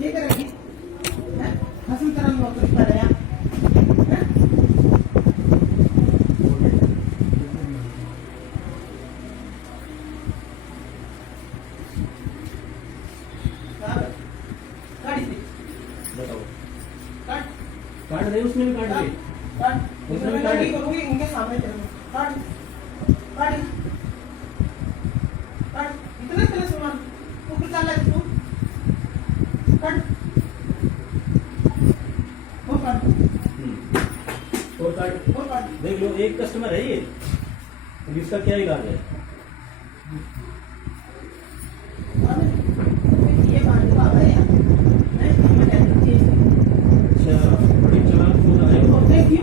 ये करेगी हसन तरह नौकरी पर है काट दे, उसने भी काट दे, उसने भी काट दे। करूंगी उनके सामने काट काट काट इतना इतना सामान ऊपर चला तू काट और काट देख लो, एक कस्टमर है ये, इसका क्या इलाज है? ये बात बाबा यार नहीं समझ आती है। अच्छा, बड़ी चालाक होता है। देखिए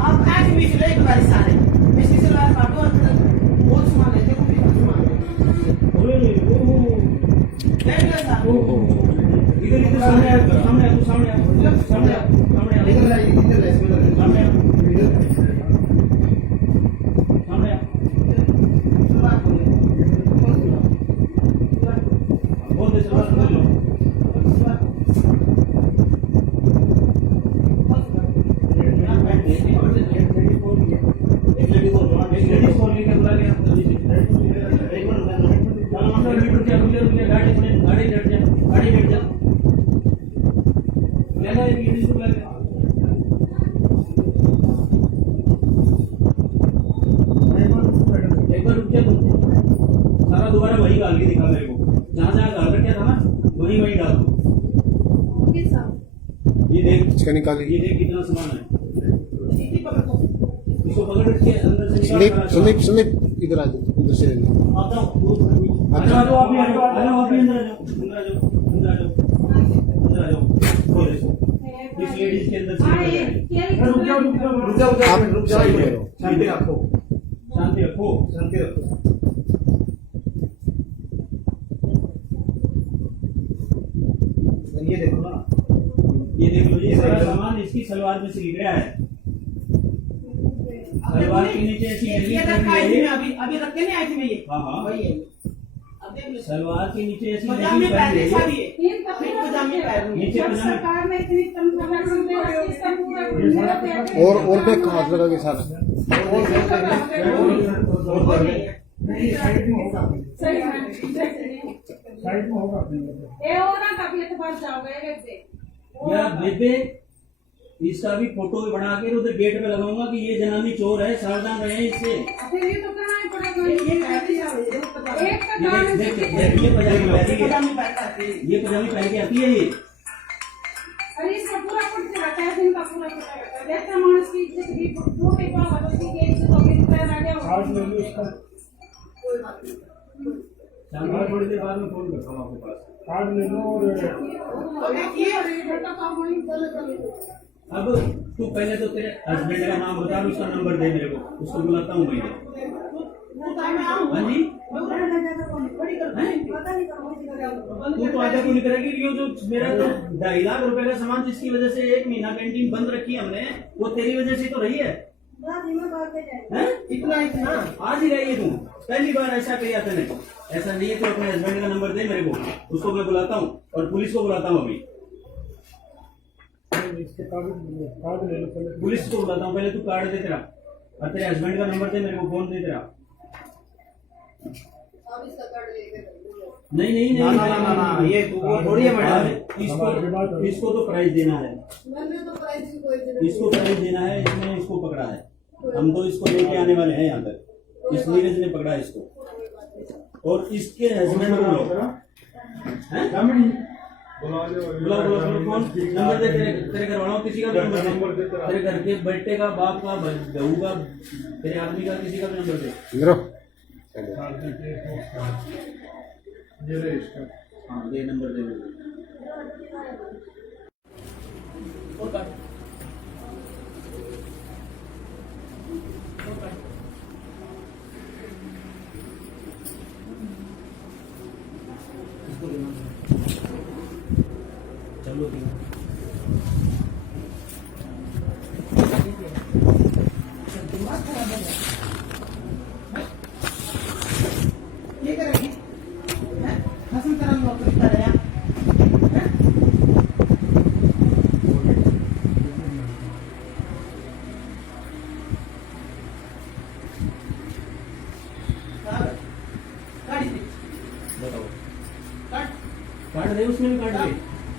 आप आज भी चले एक बार सारे इसके सिवा काटो और बहुत सामान है देखो कितना सामान है। ओए ओहो, देख ले साहब इधर इधर सामने आ, सामने आ, तू सामने आ, सामने आ, सामने आ, इधर इसमें सामने आ, इधर सामने आ। बोल दे, चलो बोल लो। सारा दोबारा वही डाल के दिखा मेरे को, जहाँ जहाँ डाल रखा था ना वही वही डाल दो। ये देख, इसका निकाल ये देख कितना सामान है। इसको पकड़ के अंदर से संदीप संदीप संदीप इधर आ जाओ, इधर से ले लो। आ जाओ, अभी आ जाओ, अभी अंदर आ जाओ, अंदर आ जाओ, अंदर आ जाओ, अंदर आ जाओ। खोल इसको, इस लेडीज के अंदर से रुक जाओ आप रुक जाओ, शांति रखो, शांति रखो, शांति रखो। ये देखो ना, ये देख लो, ये सारा सामान इसकी सलवार में से निकला है। सलवार के नीचे ऐसी ये रखा है अभी अभी रख के नहीं आई थी मैं ये। हाँ हाँ, वही है अब देख लो सलवार के नीचे ऐसी पजामे पहने सारी है तीन कपड़े पजामे पहने नीचे जब पजामे। सरकार ने इतनी तनख्वाह सिस्टम पूरा और पे हाथ लगा के सारा साइड में होगा ये हो ना कभी तो बात जाओगे वैसे या बेबे, इसका भी फोटो बना के उधर गेट पे लगाऊंगा कि ये जनानी चोर है, सावधान रहे इससे। फिर ये तो करना ही पड़ेगा ये कहती है एक का ये काम देख, देख, देख, ये पजामी पहन के, पजामे पहनती है ये पजामी पहन के आती है ये। अरे इसका पूरा कुछ रहता है दिन का पूरा रहता है देखता मानस की इज्जत की मोटे पाव बच्ची की इज्जत तो फिर पैर लगे हो शाम थोड़ी देर बाद में फोन करता हूँ आपके पास। कार्ड ले लो और देखिए बेटा काम होनी चले चले अब तू पहले तो तेरे हस्बैंड का नाम बता, उसका नंबर दे मेरे को, उसको बुलाता हूँ मैं। हाँ जी, तू तो आधा क्यों नहीं करेगी? ये जो मेरा तो 2.5 लाख रुपए का सामान जिसकी वजह से 1 महीना कैंटीन बंद रखी हमने, वो तेरी वजह से तो रही है। हैं? इतना इतना आज ही रही है तू, पहली बार ऐसा किया तूने। ऐसा नहीं है, तो अपने हस्बैंड का नंबर दे मेरे को, उसको मैं बुलाता हूँ और पुलिस को बुलाता हूँ। अभी कार्ड ले लो पहले। पुलिस को बुलाता हूँ, पहले तू कार्ड दे तेरा, और तेरे हस्बैंड का नंबर दे मेरे को, फोन दे तेरा। नहीं नहीं नहीं, ना ये वो थोड़ी है मैडम, इसको तो प्राइज देना है, इसको प्राइज देना है, इसने इसको पकड़ा है। हम तो इसको लेके आने वाले हैं यहाँ तक, इस नीरज ने पकड़ा है इसको, और इसके हस्बैंड को बुलाओ। बुलाओ फोन नंबर दे, तेरे घर वालों किसी का भी नंबर दे, तेरे घर के बेटे का, बाप का, बहू का, तेरे आदमी का, किसी का भी नंबर दे। हाँ ये नंबर दे मेरे चलो दिमाग खराब हो गया। ये करेगी हसन तरह नौकरी कर रहा है। गाड़ी दे बताओ काट काट दे उसमें भी काट दे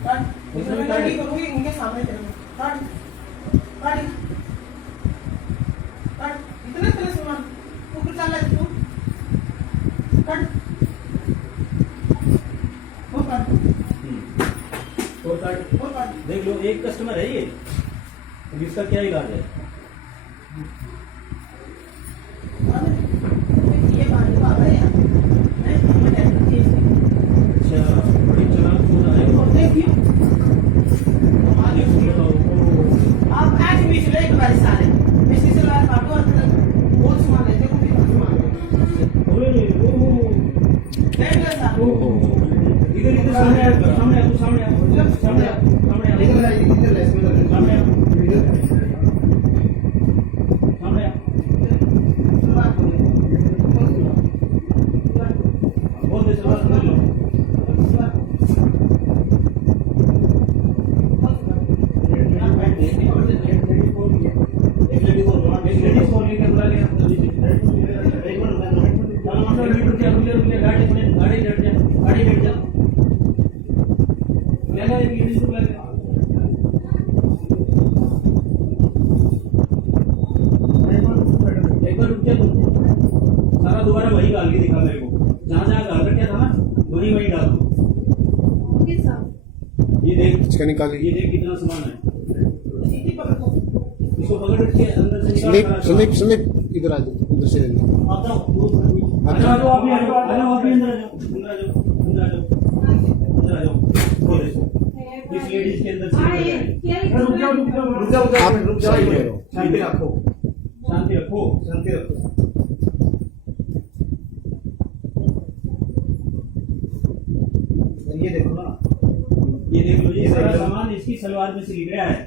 काट उसमें मैं काट गाड़ी दे। करूंगी उनके सामने करूंगी काट गाड़ी काट इतना इतना सामान ऊपर चला तू काट वो काट और काट देख लो एक कस्टमर है ये अब इसका क्या इलाज है। ये बात बाबा यार मैं तुम्हें टैक्स चीज अच्छा बड़ी चालाक हो रहा है और देखियो हमारे आप आज भी चले एक बार सारे मिस्त्री से बात काटो और बहुत सामान लेते हो भी सामान ओए ओ देख ले साहब इधर इधर सामने आ सामने आ सामने आ सामने आ सामने आ इधर ले इसमें सामने आ इधर सामने आ बात बोल दे सवाल कर लो एक लेडी को लेकर बुला लिया एक मिनट चलो मतलब मीटर क्या रुके गाड़ी बैठ जा ले ले एक लेडी को ले ले एक बार रुक जा सारा दोबारा वही गाल के दिखा मेरे को जहाँ जहाँ गाल रखा था ना वही वही डाल दो ये देख इसका निकाल ये देख कितना सामान है इसको पकड़ के अंदर से स्लिप निकाल स्लिप स्लिप इधर आ जाओ उधर से ले लो आ जाओ आप भी अंदर आ जाओ अंदर आ जाओ अंदर आ जाओ बोल इसको इस लेडीज के अंदर से आप साइड में रहो शांति रखो शांति रखो शांति रखो ये देखो ना ये देख लो ये सारा सामान इसकी सलवार में से गिर गया है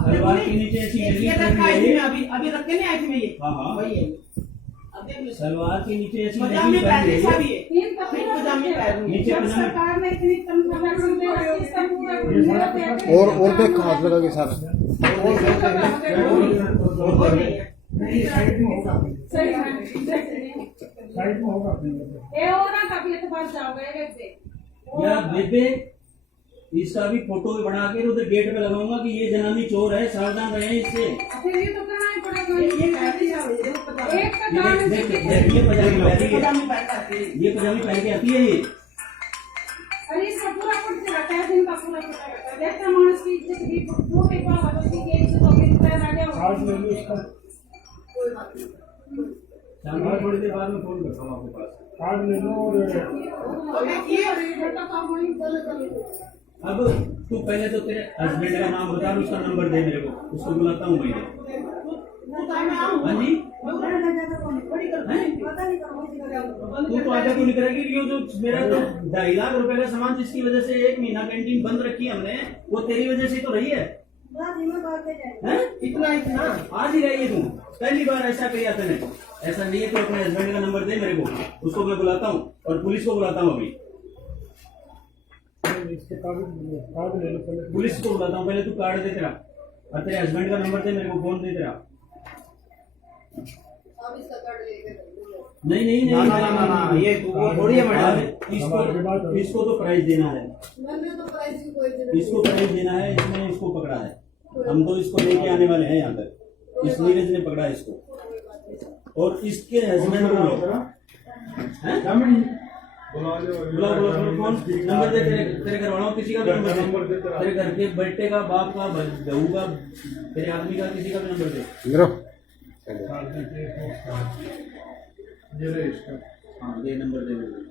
सलवार के नीचे ऐसी ये रखा है इसमें अभी अभी रख के नहीं आई थी मैं ये हाँ, हाँ। वही है अब देख लो सलवार के नीचे ऐसी पजामे लगी पहन पहन ऐसा ली भी है। है पजामे पहन नीचे जब पजामे सरकार ने इतनी कम करना और पे हाथ लगा के सारा साइड में होगा ये हो रहा काफी एतबार जाओगे से या बेबे इसका भी फोटो बना के उधर गेट पे लगाऊंगा कि ये जनानी चोर है सावधान रहे इससे फिर ये तो करना ही पड़ेगा ये कहती है एक का काम देख देख देख ये पजामी पहन के पजामे पहन के आती है ये पजामी पहन के आती है ये अरे इसका पूरा कुछ रहता है दिन का पूरा रहता है देखता मानस की इज्जत भी टूटे पावा तो उसकी एक से तो फिर पैर आ गया आज ले लो इसका शाम को थोड़ी देर बाद में फोन करता हूँ आपके पास कार्ड ले लो और तो देखिए बेटा काम होनी चले अब तू पहले तो तेरे हस्बैंड का नाम बता उसका नंबर दे मेरे को उसको बुलाता हूँ मैं हाँ जी तू तो आधा क्यों नहीं करेगी ये जो मेरा तो 2.5 लाख रुपए का सामान जिसकी वजह से 1 महीना कैंटीन बंद रखी हमने वो तेरी वजह से तो रही है हैं? इतना इतना आज ही रही है तू पहली बार ऐसा किया तूने ऐसा नहीं है तो अपने हस्बैंड का नंबर दे मेरे को उसको मैं बुलाता हूँ और पुलिस को बुलाता हूँ अभी इसके कार्ड ले लो पहले पुलिस को बुलाता हूँ पहले तू कार्ड दे तेरा और तेरे हस्बैंड का नंबर दे मेरे को फोन दे तेरा नहीं नहीं नहीं ना ये वो थोड़ी है मैडम इसको तो प्राइस देना है इसको प्राइस देना है इसने इसको पकड़ा है हम तो इसको लेके आने वाले हैं यहाँ पर इस नीरज ने पकड़ा इसको और इसके हस्बैंड को बुलाओ फोन नंबर दे तेरे घर वालों किसी का भी नंबर दे तेरे घर के बेटे का बाप का बहू का तेरे आदमी का किसी का भी नंबर दे मेरा हाँ ये नंबर दे मेरे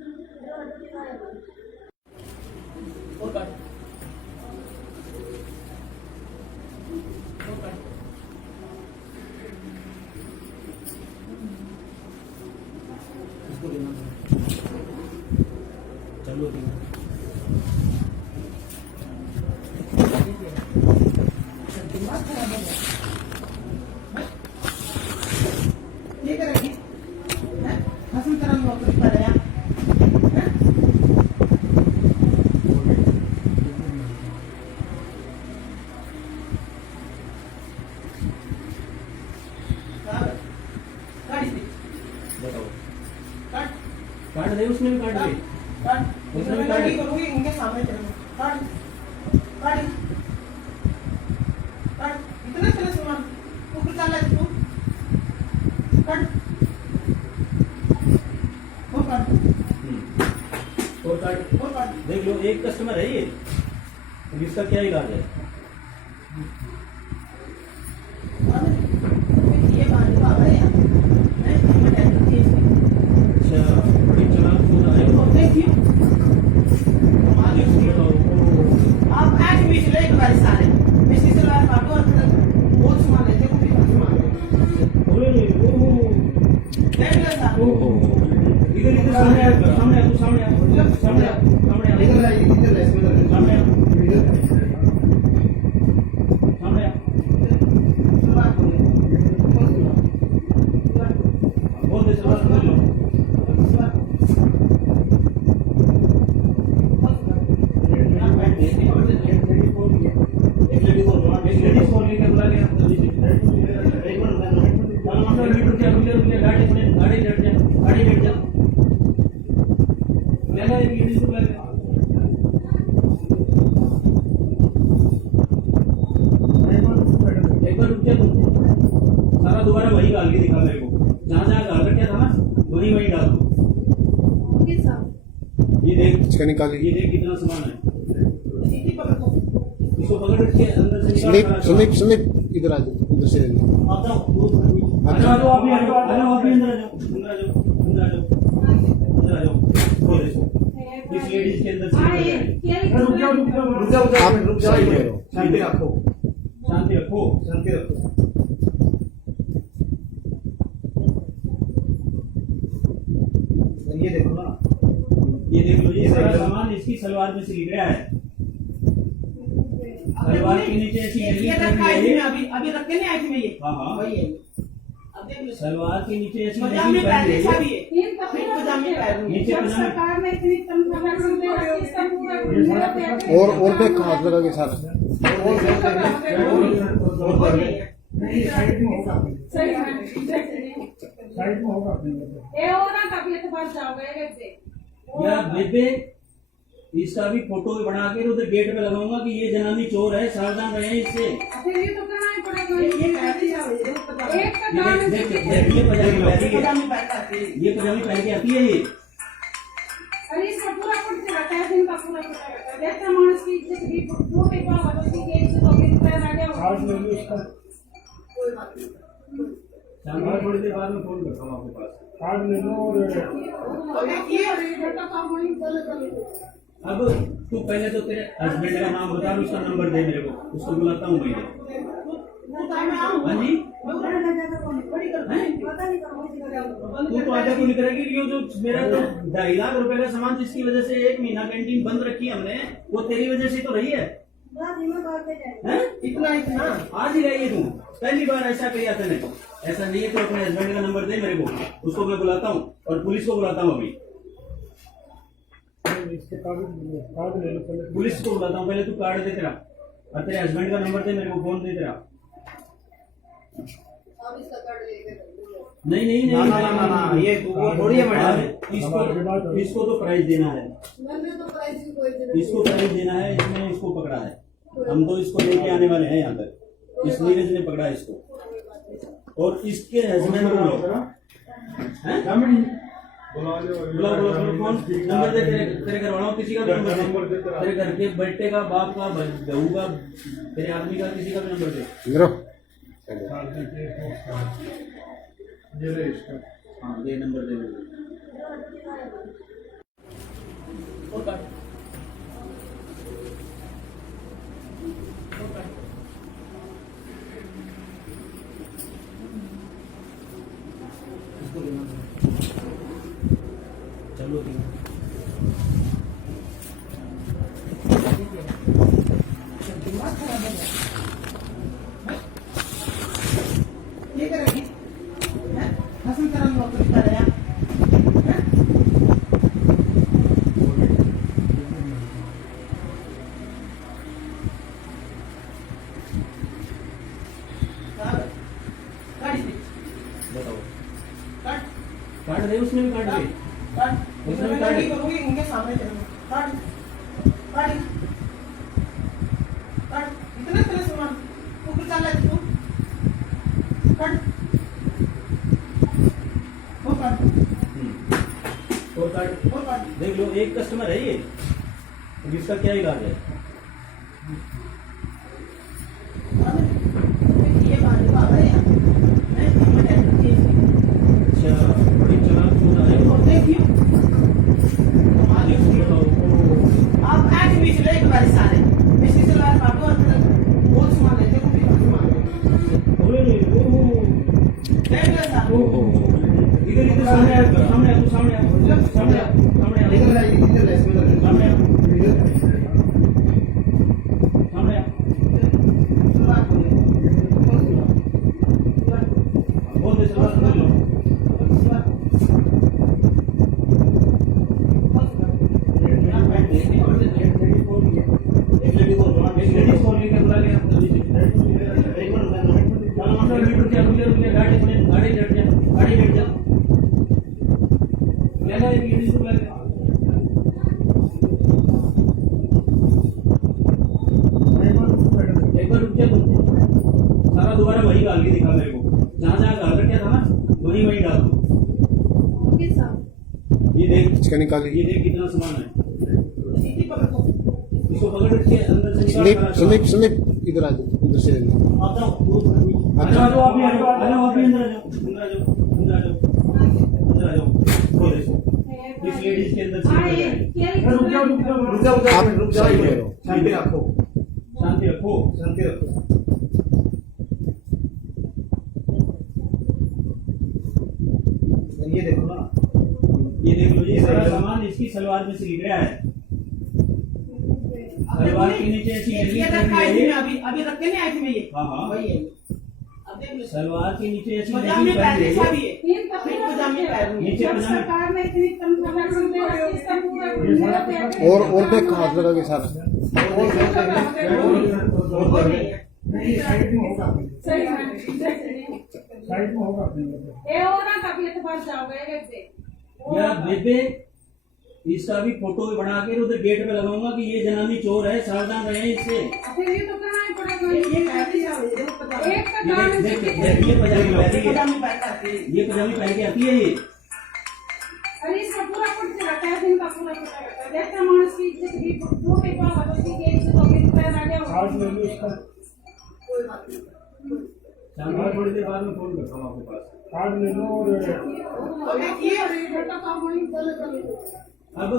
चलो दिमाग खराब हो गया दे उसने भी काट दे। काट उसने भी मैं काट नहीं दे। करूंगी इनके सामने चलो काट काट काट इतना सारा सामान तू निकाल ले तू काट वो काट और काट देख लो, एक कस्टमर है ये, अब इसका क्या इलाज है? ये बात तो आ गई है मैं इसमें टैक्स थी अच्छा, बड़ी चालाक हो रहा है तो वो। देखियो आप आज भी चले एक बार सारे मिस्टी से बाहर काटो और फिर बहुत सामान लेते हो भी सामान देख ले साहब इधर इधर सामने आ, सामने आ, तू सामने आ, सामने आ, सामने आ, इधर आइए, इधर आइए, इसमें लगे। सामने आ, इधर। सामने आ, शुरुआत हो गई बोल दे, सवाल बोल लो। एक लेडीज को लेकर बुला लिया जल्दी से। एक मिनट, चलो हम लोग रुक जा, गाड़ी लेट जा। ले ला, एक लेडीज को बुला लिया। एक बार रुक जा तू, सारा दोबारा वही डाल के दिखा मेरे को, जहाँ डाल रखा था ना वही डाल दो। ये देख, इसका निकालिए। ये देख कितना सामान है, इसको पकड़ के अंदर से सुनीप निकाल। सुनीप सुनीप इधर आ जाओ, इधर से ले लो। आ जाओ, आ जाओ, आप भी आ जाओ, अंदर आ जाओ, अंदर आ जाओ। खोल इसको, इस लेडीज के अंदर हाँ, से ये क्या रुक जाओ, शांति रहो। रखो, शांति रखो, शांति रखो। ये देखो ना, ये देख लो, ये सारा सामान इसकी सलवार में से गिर गया है। सलवार के नीचे ऐसी ये लगी रखा है है। इसमें अभी रख के नहीं आई थी मैं ये हाँ, हाँ। वही है अब देख लो सलवार के नीचे ऐसी पजामे लगी पहन है। ऐसा भी है तीन कपड़े पजामे पहन नीचे जब पजामे। सरकार ने इतनी कम खबर दे रखी इसका पूरा और देख हाथ लगा के सारा। सही साइड में होगा। ये हो ना कभी तो बात जाओगे कैसे या बेबे, इसका भी फोटो बना के उधर गेट पे लगाऊंगा कि ये जनानी चोर है, सावधान रहे इससे। फिर ये तो करना ही पड़ेगा ये कहती है एक का ये काम देख, देख, देख, ये पजामी पहन के, पजामे पहन आती है ये पजामी पहन के आती है ये। अरे इसका पूरा कुछ रहता है दिन का पूरा रहता है देखता मानस की इज्जत भी टूटे पावा तो उसकी इज्जत तो भी पैर आ गया आज ले लो इसका। कोई बात नहीं शाम को थोड़ी देर बाद में फोन करता हूँ आपके पास। कार्ड ले लो और तो देखिए बेटा काम नहीं अब तू पहले तो तेरे हस्बैंड का नाम बता, उसका नंबर दे मेरे को, उसको बुलाता हूँ मैं। हाँ जी, तू तो आधा को नहीं करेगी। ये जो मेरा तो 2.5 लाख रुपए का सामान जिसकी वजह से 1 महीना कैंटीन बंद रखी हमने, वो तेरी वजह से तो रही है। हैं? इतना आज ही रही है तू, पहली बार ऐसा किया तूने। ऐसा नहीं है तो अपने हस्बैंड का नंबर दे मेरे को, उसको मैं बुलाता हूँ और पुलिस को बुलाता हूँ अभी। इसके कार्ड ले लो पहले। पुलिस को बुलाता हूँ, पहले तू कार्ड दे तेरा और तेरे हस्बैंड का नंबर दे मेरे को, फोन दे तेरा। नहीं नहीं नहीं, ना, ये तो वो थोड़ी है मैडम। इसको तो प्राइस देना है, इसको प्राइस देना है, इसने इसको पकड़ा है। हम तो इसको लेके आने वाले हैं यहाँ तक, इस नीरज ने पकड़ा इसको और इसके हस्बैंड को बुलाओ। बुलाओ फोन नंबर दे, तेरे घर वालों किसी का भी नंबर दे, तेरे घर के बेटे का, बाप का, बहू का, तेरे आदमी का, किसी का भी नंबर दे। हाँ दे, नंबर दे मेरे को। चलो ये करेगी हसन तरह नौकरी करेगा बताओ, काट काट दे, उसने भी काट दे, काट उसने भी गाड़ी करूंगी इनके सामने चलूंगी काट गाड़ी काट इतना तेरे सामान ऊपर चल ले तू काट वो काट और कार्ड वो काट देख लो, एक कस्टमर है ये, अब इसका क्या इलाज है? ये बात बाबा है मैं समझ अच्छा, बड़ी चालाक होता है। और देखियो आप आज भी चले एक बार सारे मिस्टी सलवार काटो और बहुत सामान लेते को भी सामान देख ले साहब इधर सामने आ, सामने आ, सामने आ, सामने आ, सामने आ, इधर ले इसमें सामने आ, सामने आ, सलवार को बोल दे सलवार बोल लो। एक लेडी को लेकर बुला लिया जल्दी से। एक मिनट चलो मतलब रुक जा, गाड़ी लेट जा। ले ला एक लेडी को बुला लिया। एक बार रुक जा तुम, सारा दोबारा वही डाल के दिखा मेरे को, जहाँ डाल रखा था ना वही डाल दो। ये देख इसका निकालिए। ये देख कितना सामान है, इसको पकड़ के अंदर से निकाल। संदीप इधर आ जाओ, इधर से ले लो। आ जाओ आप भी आ जाओ अंदर आ जाओ। बोल इसको, इस लेडीज के अंदर से रुक जाओ आप साइड में रहो। शांति रखो। ये देखो ना ये देख लो, ये सारा सामान इसकी सलवार में से लिख रहा है। सलवार के नीचे ऐसी ये रखा है इसमें अभी रख के नहीं आई थी मैं ये हाँ हाँ, वही है अब देख लो सलवार के नीचे ऐसी पजामे पहन सा भी है तीन कपड़े पजामे पहन नीचे जब पजामे। सरकार ने इतनी कम खबर दे रखी इसका पूरा पैकेज और पे हाथ लगा के सारा नहीं साइड में होगा सही है साइड में होगा अपने लोग। ये और ना कभी एतबार जाओगे एक से यार बेबे, इसका भी फोटो भी बना के उधर गेट पे लगाऊंगा कि ये जनानी चोर है, सावधान रहे इससे। फिर ये तो करना ही पड़ेगा ये कहती है एक का काम है ये पजामी पहन के पजामे पहन आती है ये पजामी पहन के आती है ये। अरे इसका पूरा कुछ रहता है दिन का पूरा कुछ रहता है देखता मानस की इज्जत भी दो के पास है उसकी के इज्जत होगी तो पैसा आ कार्ड ले जाओ लो इसका, कोई बात नहीं शाम को थोड़ी देर बाद में फोन करता हूँ आपके पास। कार्ड ले लो और तो देखिए बेटा काम होनी चले अब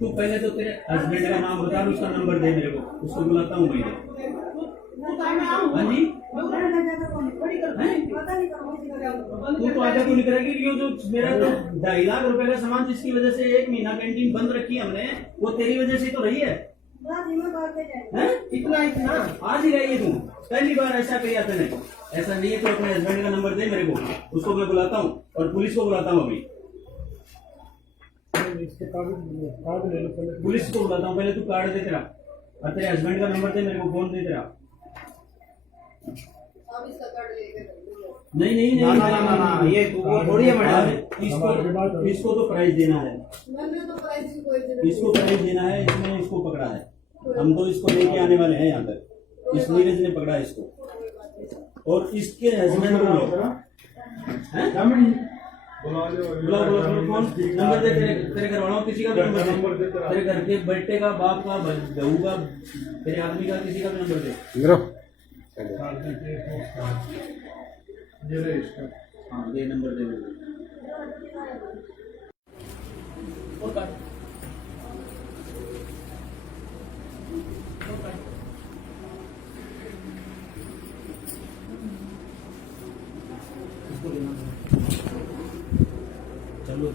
तू पहले तो तेरे हस्बैंड का नाम बता, उसका नंबर दे मेरे को, उसको बुलाता हूँ मैं। वो टाइम में आऊं हाँ जी, मैं उधर ना जाकर कौन बड़ी कर पता नहीं कौन सी जगह तू तो आजा क्यों नहीं करेगी? ये जो मेरा तो 2.5 लाख रुपए का सामान जिसकी वजह से 1 महीना कैंटीन बंद रखी हमने, वो तेरी वजह से तो रही है। हैं? इतना आज ही रही है तू, पहली बार ऐसा किया तूने। ऐसा नहीं है तो अपने हस्बैंड का नंबर दे मेरे को, उसको मैं बुलाता हूँ और पुलिस को बुलाता हूँ अभी। इसके कार्ड ले लो पहले। पुलिस को बुलाता हूँ, पहले तू कार्ड दे तेरा और तेरे हस्बैंड का नंबर दे मेरे को, फोन दे तेरा। नहीं नहीं नहीं ना ये तो वो थोड़ी है मैडम इसको तो प्राइस देना है, इसको प्राइस देना है, इसने इसको पकड़ा है। हम तो इसको लेके आने वाले हैं यहाँ पर, इस नीरज ने पकड़ा इसको और इसके हस्बैंड को बुलाओ कौन नंबर दे तेरे घर वालों, किसी का भी नंबर दे, तेरे घर के बेटे का, बाप का, बहू का, तेरे आदमी का, किसी का भी नंबर दे। हाँ ये नंबर दे मेरे को। चलो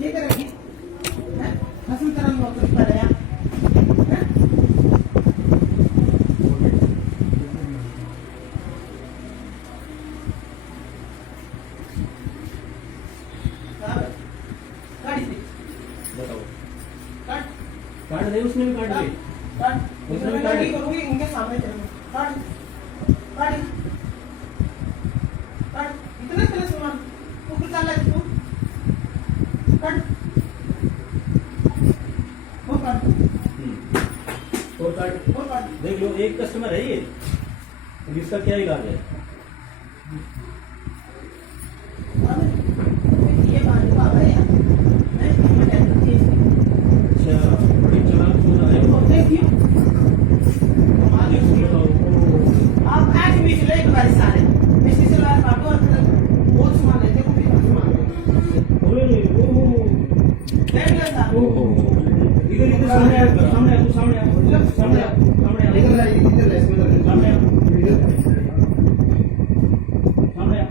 ये करेंगे हसन तरह नौकरी पर है गाड़ी से बताओ, काट काट दे, उसने भी काट दे, काट उसने भी गाड़ी करूंगी इनके सामने चलूंगी काट एक कस्टमर है ये, तो इसका क्या इलाज है? ये बात बाबा है यार मैं कहती हूँ अच्छा, ये चालान तो है। तो देखिए आप आज भी चले एक बार सारे इसके सिवा पापा और बहुत सामान लेते को भी सामान लेते देख ले साहब इधर सामने आ, सामने आ, सामने आ, सामने आ, सामने आ, इधर ला, इसमें ला। सामने आ, सामने आ,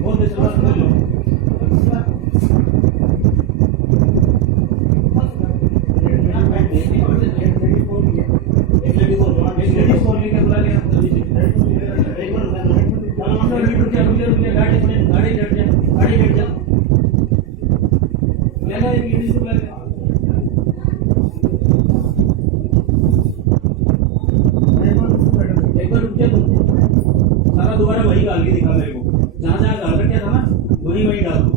बोल दे सवाल बोल लो। एक लेडीज को लेकर बुला लिया जल्दी से। एक मिनट चलो मतलब मीटर क्या रुक जा, गाड़ी लेट जा, गाड़ी लेट जा, ले ला एक लेडीज को बुला लिया। एक बार रुक जा तू, सारा दोबारा वही डाल के दिखा मेरे को, जहाँ जहाँ डाल रखा था ना वही वही डाल दो।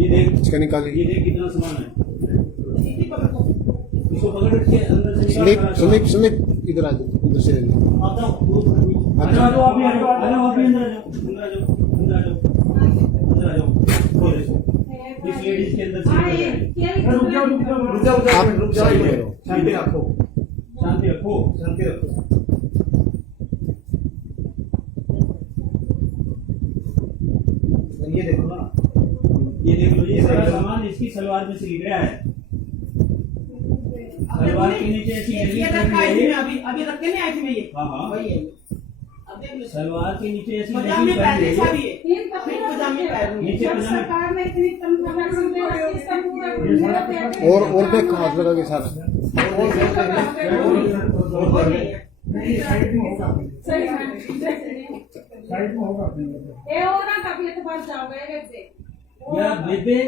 ये देख, इसका निकालिए। ये देख कितना सामान है, इसको पकड़ के अंदर से संदीप निकाल। संदीप संदीप इधर आ जाओ, इधर से ले लो। आप जाओ, आ जाओ, आ जाओ, आप भी आ जाओ, आ जाओ, आप भी अंदर आ जाओ, अंदर आ जाओ, अंदर आ जाओ, अंदर आ जाओ। बोल इसको, इस लेडीज के अंदर से हाँ, निकल ये जाए। क्या रुक जाओ रुक जाओ रुक जाओ आप सही कह रहे हो। शांति रखो शांति रखो, शांति रखो। ये देखो ना, ये देख लो, ये सारा सामान इसकी सलवार में से निकला है। सलवार के नीचे ऐसी ये गली रखा बनी है है। अभी अभी रख के नहीं आई थी मैं ये हाँ हाँ, वही है अब देख लो सलवार के नीचे ऐसी पजामे गली पहने बनी सारी है। है तीन कपड़े पजामे पहने नीचे जब पजामे, सरकार ने इतनी तनख्वाह दे रखी इसका पूरा और पे हाथ लगा के सारा। नहीं साइड में होगा, सही है साइड में होगा अपने। ये हो ना कभी एतबार जाओगे एक से या बेबे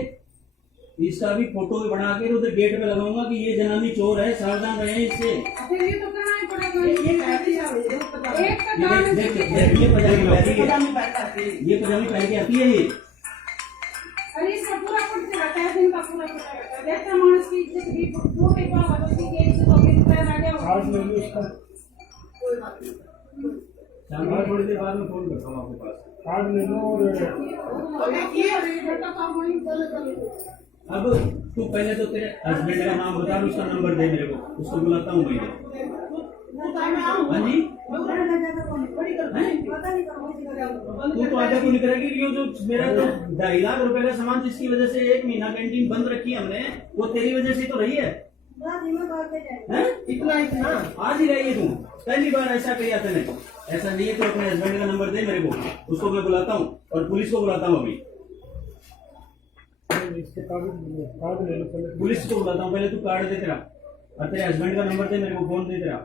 इसका भी फोटो भी बना के उधर गेट पे लगाऊंगा कि ये जनानी चोर है, सावधान रहे इससे। फिर ये तो करना ही पड़ेगा ये कहती है पजामे एक का ये काम देख, है देख, देख, ये पजामी पहनती है, पहन करते ये पजामी पहन के आती है ये। अरे इसका पूरा कुछ रहता है दिन का पूरा रहता है देखता मानस की इज्जत भी रोटी पावा तो उसकी इज्जत तो फिर पैर आ जाओ आज ले लो इसका शाम को थोड़ी देर बाद में फोन करता हूँ आपके पास। कार्ड ले लो और देखिए बेटा काम होई चल चल अब तू पहले तो तेरे हस्बैंड का नाम बता, उसका नंबर दे मेरे को, उसको बुलाता हूँ मैं। हाँ जी, तू तो आधा क्यों नहीं करेगी? ये जो मेरा तो 2.5 लाख रुपए का सामान जिसकी वजह से 1 महीना कैंटीन बंद रखी हमने, वो तेरी वजह से तो रही है। हैं? इतना आज ही रही है तू, पहली बार ऐसा किया तूने। ऐसा नहीं है, तो अपने हस्बैंड का नंबर दे मेरे को, उसको मैं बुलाता हूँ और पुलिस को बुलाता हूँ अभी। इसके कार्ड ले लो पहले। पुलिस को बुलाता हूँ, पहले तू कार्ड दे तेरा, और तेरे हस्बैंड का नंबर दे मेरे को, फोन दे तेरा।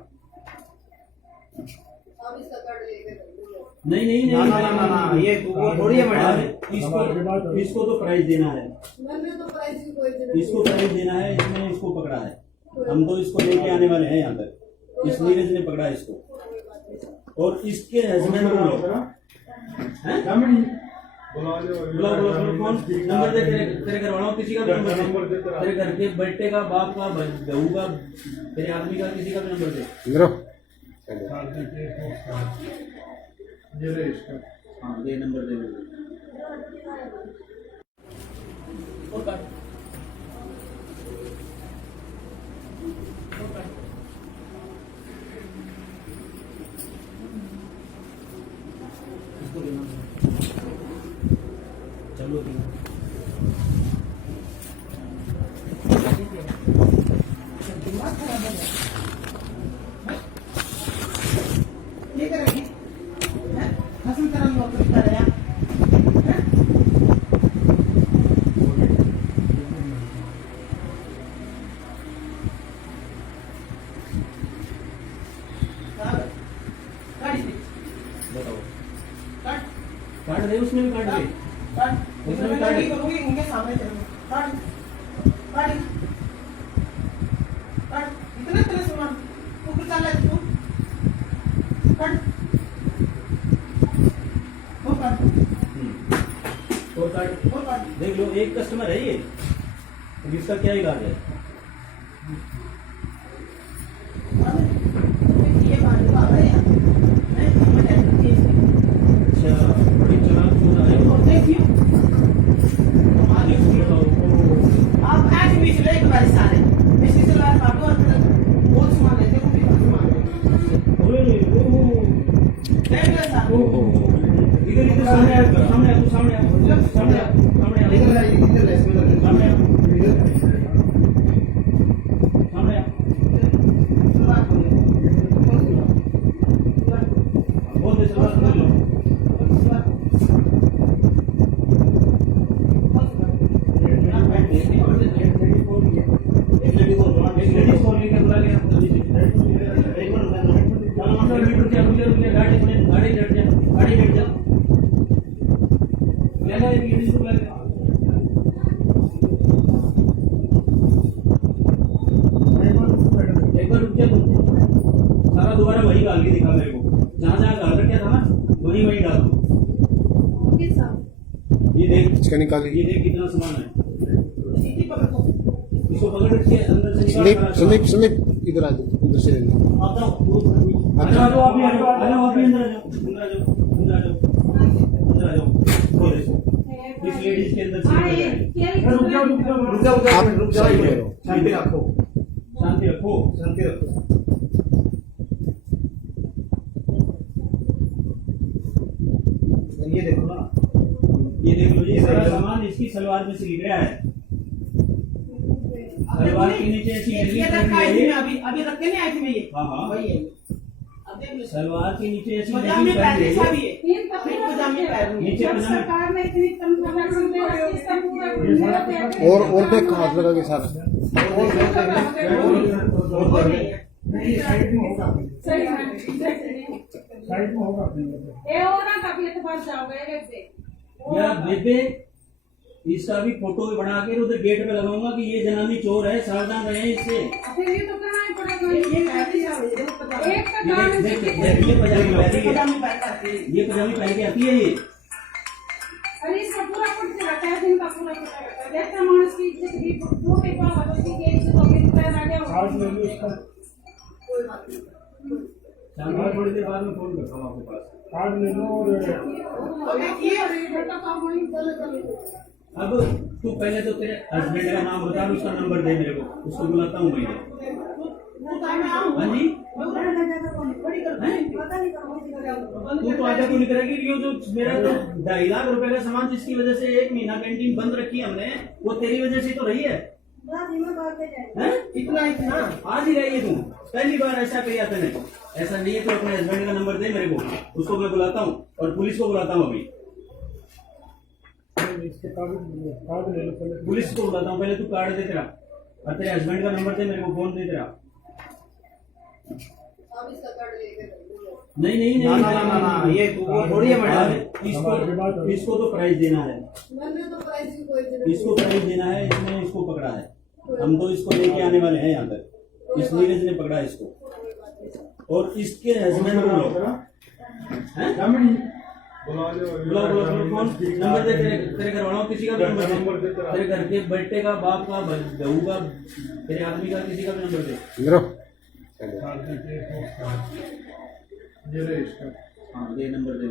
नहीं नहीं नहीं, ना ये तो वो थोड़ी है मैडम इसको तो प्राइज देना है, मैंने तो प्राइस की कोई इसको प्राइज देना है, इसने इसको पकड़ा है। हम तो इसको लेके आने वाले हैं यहाँ तक, इस नीरज ने पकड़ा इसको, और इसके हस्बैंड को बुलाओ। हैं? बुलाओ बुलाओ बुलाओ, फोन नंबर दे, तेरे घर वालों किसी का भी नंबर दे, तेरे घर के बेटे का, बाप का, बहू का, तेरे आदमी का, किसी का भी नंबर दे। इधर आओ। ये ले इसका। हाँ दे, नंबर दे मेरे को। और काट। और काट। इसको देना। चलो देना। ये करेंगे हसन तरह नौकरी कर रहा है गाड़ी से बताओ, काट काट दे, उसमें भी काट दे। काट उसमें भी काट गाड़ी दे। करूंगी उनके सामने चलूंगा काट काट काट इतना तेरे सामान ऊपर चल तू काट वो काट और काट। वो काट देख लो, एक कस्टमर है ये, तो इसका क्या इलाज है? ये बात तो आ गई मैं समझ आई चीज अच्छा, बड़ी चालाक होता है। तो देखिए आप आज भी चले एक बार सारे इसकी सलवार काटो और बहुत सामान लेते हो भी सामान ओए ओ देख ले साहब इधर इधर सामने आ, सामने आ, सामने आ, सामने आ, सामने आ, इधर इसमें सामने आ, सामने आ। सलवार को बोल दे सलवार खोल लो। एक लेडी खोल के बुला लिया जल्दी से। एक मिनट चलो मतलब रुक जा गाड़ी लेट जा ले ले एक लेडी को ले ले। एक बार रुक जा तू। सारा दोबारा वही डाल के दिखा मेरे को, जहाँ जहाँ डाल रखा था ना वही वही डाल दो। ये देख, इसका निकाल ये देख कितना सामान है। इसको पकड़ के अंदर से संदीप निकाल। संदीप संदीप इधर आ जाओ, उधर से ले लो। आ जाओ आप भी आ जाओ, आ जाओ आप भी अंदर आ जाओ, अंदर आ जाओ, अंदर आ जाओ, अंदर आ जाओ। खोल इसको, इस लेडीज के अंदर से रुक जाओ आप सही कह रहे हो। शांति रखो शांति रखो। शांति रखो ये देखो ना ये देख लो, ये सारा सामान इसकी सलवार में से निकला है। सलवार के नीचे ऐसी लगी ये रखा है इसमें अभी रख के नहीं आई थी मैं ये हाँ हाँ, वही है अब देख लो सलवार के नीचे ऐसी पजामे लगी पहन है। ऐसा भी है तीन कपड़े पजामे पहन नीचे जब पजामे सरकार ने इतनी तनख्वाह दी है, इसका पूरा और पे हाथ लगा के सारा और नहीं है साइड में होगा अपने मतलब। ये हो ना कभी तो बच जाओगे एक से या बेबे, इसका भी फोटो बना के उधर गेट पे लगाऊंगा कि ये जनानी चोर है, सावधान रहे इससे। फिर ये तो करना ही पड़ेगा। ये कहती है एक का ये काम देख देख देख, ये पजामी पहन के, पजामे पहन करती है ये पजामी पहन के आती है ये। अरे इसका पूरा कुछ रहता है, दिन का पूरा रहता है। देखता मानस की इज्जत की टूटे पावा तो उसकी एक से तो फिर पैर लगे कार्ड ले लो इसका, शाम थोड़ी देर बाद में फोन करता हूँ आपके पास। कार्ड ले लो और बेटा काम होनी चले अब तू पहले तो तेरे हस्बैंड का नाम बता, उसका नंबर दे मेरे को, उसको बुलाता हूँ मैं। हाँ जी, तू तो आधा क्यों नहीं करेगी? ये जो मेरा तो 2.5 लाख रुपए का सामान जिसकी वजह से 1 महीना कैंटीन बंद रखी हमने, वो तेरी वजह से तो रही है। हैं? इतना आज ही रही है तू, पहली बार ऐसा किया तूने। ऐसा नहीं है तो अपने हस्बैंड का नंबर दे मेरे को, उसको मैं बुलाता हूँ और पुलिस को बुलाता हूँ अभी। इसके कार्ड ले लो पहले। पुलिस को बुलाता हूँ, पहले तू कार्ड दे तेरा और तेरे हस्बैंड का नंबर दे मेरे को, फोन दे तेरा। नहीं नहीं नहीं, ना ये वो थोड़ी है मैडम इसको तो प्राइस देना है, इसको प्राइस देना है। इसने इसको पकड़ा है, हम तो इसको लेके आने वाले हैं यहाँ तक। इस नीरज ने पकड़ा है इसको और इसके हस्बैंड को बुलाओ फोन नंबर दे, तेरे घर वालों किसी का भी नंबर दे, तेरे घर के बेटे का, बाप का, बहू का, तेरे आदमी का, किसी का भी नंबर दे। ये रहे इसका। हाँ, ये नंबर दे।